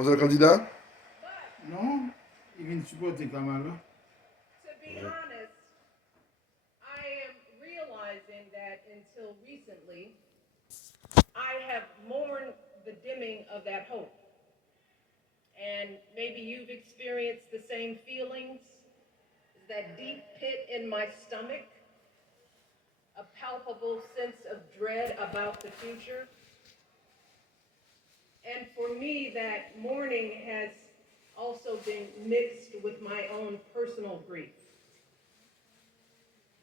Vous êtes candidat? Non, il vient de supporter Kamala. To be honest, I am realizing that until recently, I have mourned the dimming of that hope. And maybe you've experienced the same feelings, that deep pit in my stomach, a palpable sense of dread about the future. And for me, that mourning has also been mixed with my own personal grief.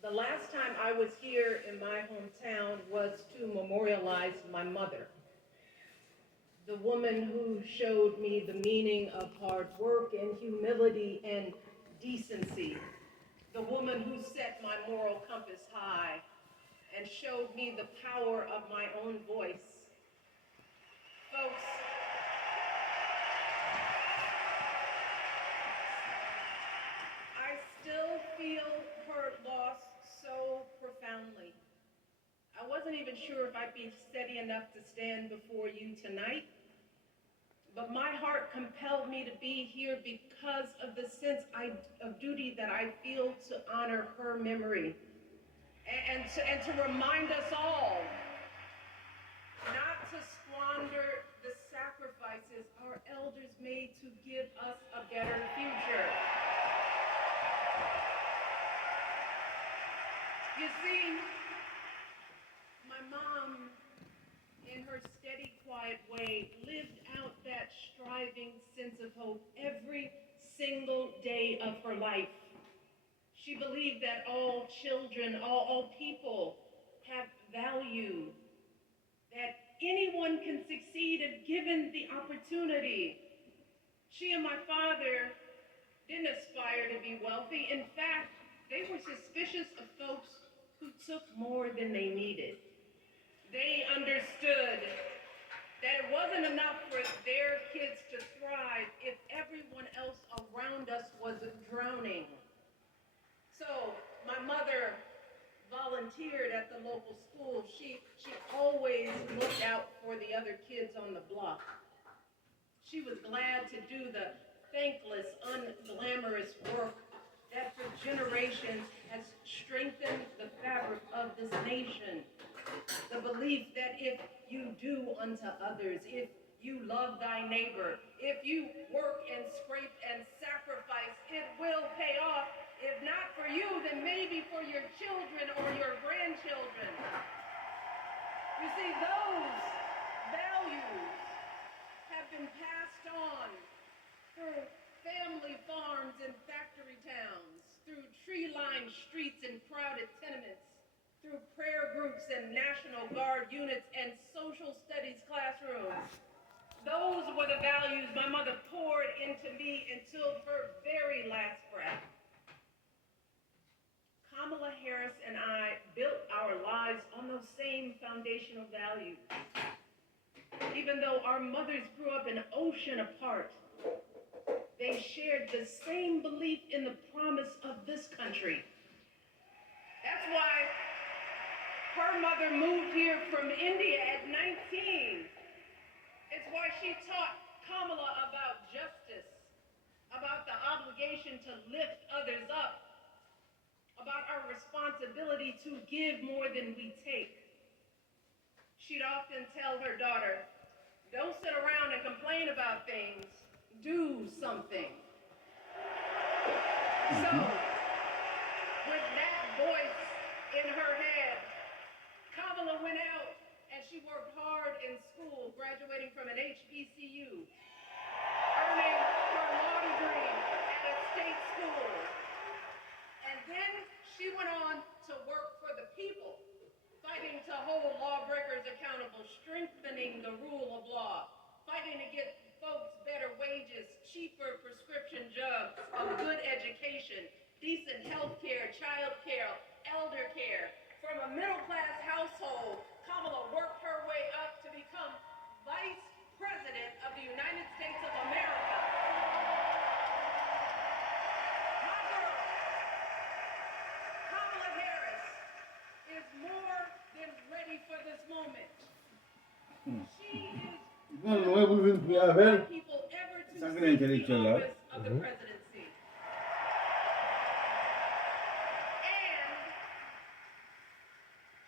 The last time I was here in my hometown was to memorialize my mother, the woman who showed me the meaning of hard work and humility and decency, the woman who set my moral compass high and showed me the power of my own voice. Folks, I still feel her loss so profoundly. I wasn't even sure if I'd be steady enough to stand before you tonight, but my heart compelled me to be here because of the sense of duty that I feel to honor her memory and to remind us all not to squander the sacrifices our elders made to give us a better future. You see, my mom, in her steady, quiet way, lived out that striving sense of hope every single day of her life. She believed that all children, all people have value, that anyone can succeed if given the opportunity. She and my father didn't aspire to be wealthy. In fact, they were suspicious of folks who took more than they needed. They understood that it wasn't enough for their kids to thrive if everyone else around us was drowning. So my mother volunteered at the local school. She always looked out for the other kids on the block. She was glad to do the thankless, unglamorous work that for generations has strengthened the fabric of this nation. The belief that if you do unto others, if you love thy neighbor, if you work and scrape and sacrifice, it will pay off. If not for you, then maybe for your children or your grandchildren. You see, those values have been passed on through family farms and factory towns, through tree-lined streets and crowded tenements, through prayer groups and National Guard units and social studies classrooms. Those were the values my mother poured into me until her very last breath. Kamala Harris and I built our lives on those same foundational values. Even though our mothers grew up an ocean apart, they shared the same belief in the promise of this country. That's why her mother moved here from India at 19. It's why she taught Kamala about justice, about the obligation to lift others up, about our responsibility to give more than we take. She'd often tell her daughter, don't sit around and complain about things, do something. So, with that voice in her head, Kamala went out and she worked hard in school, graduating from an HBCU, earning her law degree at a state school. And then she went on to work for the people, fighting to hold lawbreakers accountable, strengthening the rule of law, fighting to get folks better wages, cheaper prescription drugs, a good education, decent health care, child care, elder care. From a middle-class household, Kamala worked her way up to become Vice President of the United States of America. My girl, Kamala Harris, is more than ready for this moment. She is one of the people ever Sakın entelektüeller. office of the presidency. And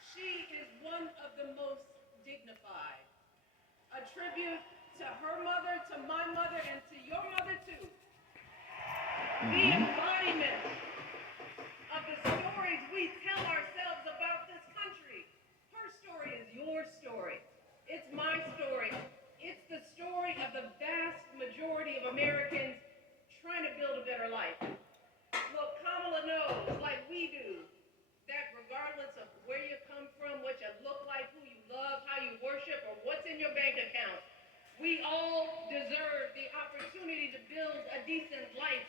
she is one of the most dignified. A tribute to her mother, to my mother, and to your mother too. The embodiment of the stories we tell ourselves about this country. Her story is your story. It's my story. It's the story of the vast majority of Americans trying to build a better life. Look, Kamala knows, like we do, that regardless of where you come from, what you look like, who you love, how you worship, or what's in your bank account, we all deserve the opportunity to build a decent life.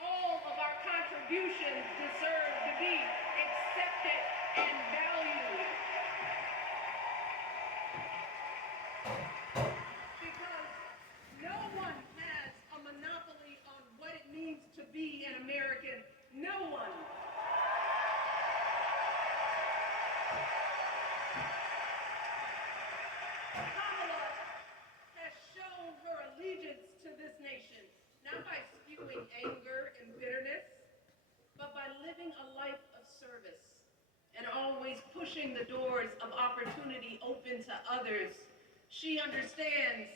All of our contributions deserve to be accepted and valued. Because no one has a monopoly on what it means to be an American. No one. Kamala has shown her allegiance to this nation, not by spewing anger and bitterness, but by living a life of service and always pushing the doors of opportunity open to others. She understands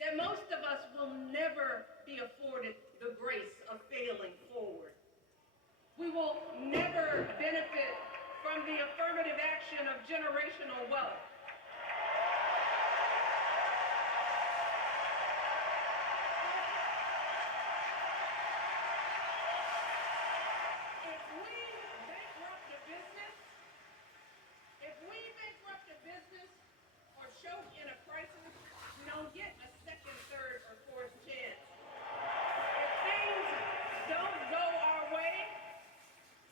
that most of us will never be afforded the grace of failing forward. We will never benefit from the affirmative action of generational wealth. If we bankrupt a business, or choke in a crisis, we don't get a second, third, or fourth chance. If things don't go our way,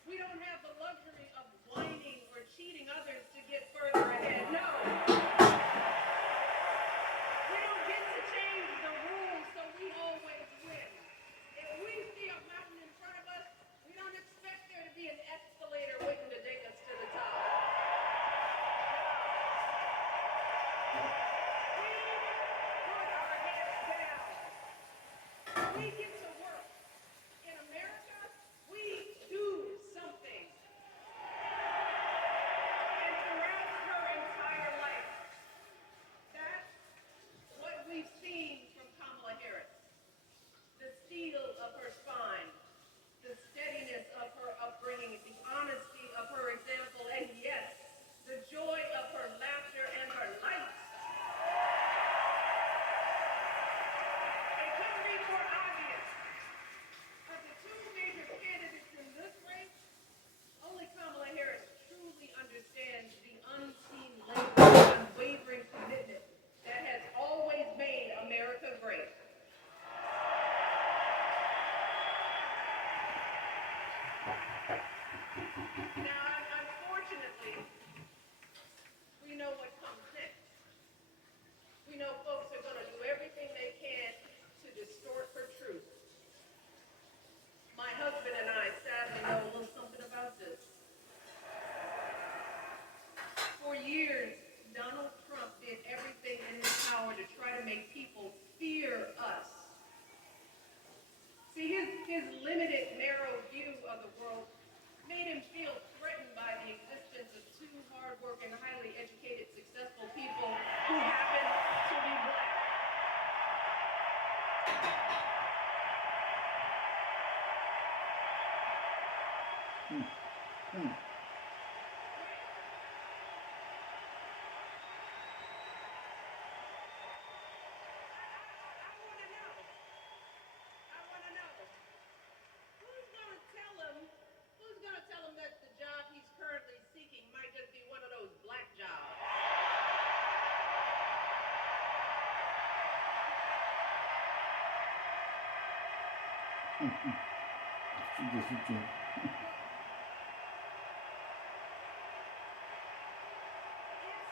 we don't have the luxury of whining or cheating others to get further ahead. No. We don't get to change the rules so we always win. If we see a mountain in front of us, we don't expect there to be an escalator waiting to take us to the top. We get to work. In America, we do something. And throughout her entire life, that's what we've seen from Kamala Harris. The steel of her spine, the steadiness of her upbringing, the honesty of her example, and yes, the joy of her laughter and her light. It couldn't be more obvious. Of the two major candidates in this race, only Kamala Harris truly understands the unseen labor and unwavering commitment that has always made America great. Now, unfortunately, we know what comes next. We know folks are going to do everything they can to distort her truth. My husband and I sadly know a little something about this. For years, Donald Trump did everything in his power to try to make people fear us. See, his limited, narrow view of the world made him feel threatened by the existence of two hardworking, highly educated, successful people who happen to be black. I want to know. Who's going to tell him that the job he's currently seeking might just be one of those black jobs? It's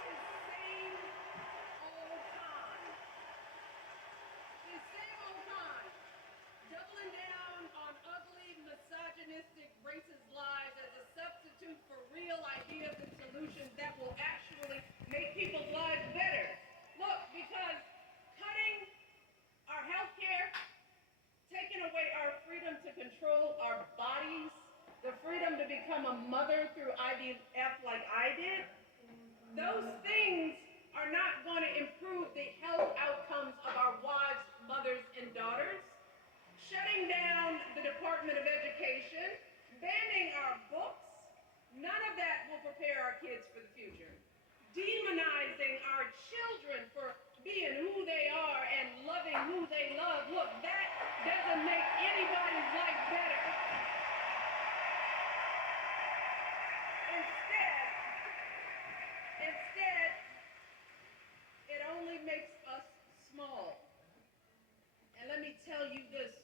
his same old con. His same old con. Doubling down on ugly, misogynistic, racist lies as a substitute for real ideas and solutions that will actually make people's lives better. Look, because cutting our health care, control our bodies, the freedom to become a mother through IVF like I did, those things are not going to improve the health outcomes of our wives, mothers, and daughters. Shutting down the Department of Education, banning our books, none of that will prepare our kids for the future. Demonizing our children for being who they are and loving who they love, look, that doesn't make anybody's life better. Instead, it only makes us small. And let me tell you this,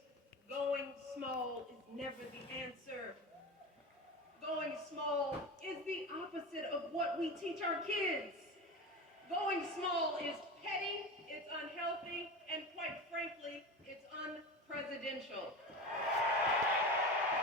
going small is never the answer. Going small is the opposite of what we teach our kids. Going small is petty, it's unhealthy, and quite frankly, it's unpresidential.